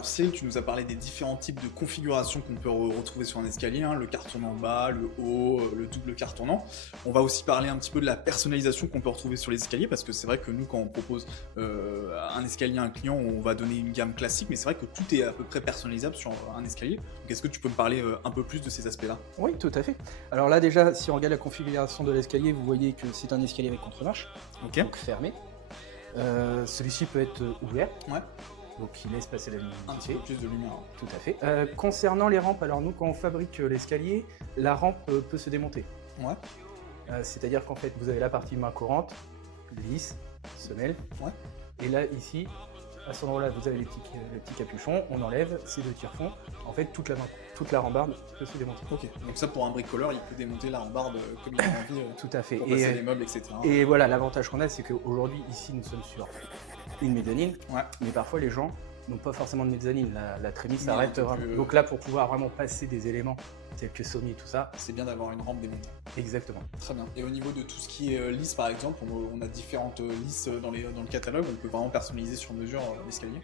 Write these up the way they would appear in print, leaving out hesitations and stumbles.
Alors Cyril, tu nous as parlé des différents types de configurations qu'on peut retrouver sur un escalier, hein, le carton en bas, le haut, le double cartonnant. On va aussi parler un petit peu de la personnalisation qu'on peut retrouver sur les escaliers, parce que c'est vrai que nous, quand on propose un escalier à un client, on va donner une gamme classique, mais c'est vrai que tout est à peu près personnalisable sur un escalier. Donc est-ce que tu peux me parler un peu plus de ces aspects-là? Oui, tout à fait. Alors là, déjà, si on regarde la configuration de l'escalier, vous voyez que c'est un escalier avec contre-marche, Ok. donc fermé. Celui-ci peut être ouvert, Ouais. donc il laisse passer la Un petit luminosité. peu plus de lumière. Tout à fait. Concernant les rampes, alors nous, quand on fabrique l'escalier, la rampe peut se démonter. Ouais. C'est-à-dire qu'en fait, vous avez la partie main courante, lisse, semelle. Ouais. Et là, ici, à cet endroit-là, vous avez les petits capuchons, on enlève ces deux tire-fonds. En fait, toute la rambarde peut se démonter. Ok. Donc ça, pour un bricoleur, il peut démonter la rambarde comme il a envie Tout à fait. pour passer les meubles, etc. Et voilà, l'avantage qu'on a, c'est qu'aujourd'hui, ici, nous sommes sur une mezzanine, Ouais. mais parfois les gens n'ont pas forcément de mezzanine. La trémie Oui, s'arrête un peu vraiment. plus, Donc là, pour pouvoir vraiment passer des éléments tels que sommier, tout ça, C'est bien d'avoir une rampe démontée. exactement. Très bien. Et au niveau de tout ce qui est lisse, par exemple, on a différentes lisses dans le catalogue. On peut vraiment personnaliser sur mesure l'escalier.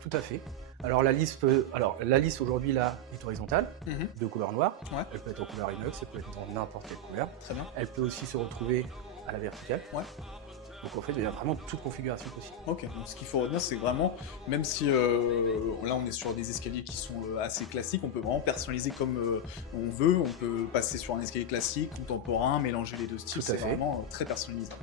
Tout à fait. Alors la lisse aujourd'hui là est horizontale, de couleur noire. Ouais. Elle peut être en couleur inox, elle peut être dans n'importe quelle couleur. Très bien. Elle peut aussi se retrouver à la verticale. Ouais. Donc en fait, il y a vraiment toute configuration possible. Ok, donc ce qu'il faut retenir, c'est vraiment, même si là on est sur des escaliers qui sont assez classiques, on peut vraiment personnaliser comme on veut. On peut passer sur un escalier classique, contemporain, mélanger les deux styles. Tout à C'est fait. vraiment très personnalisable.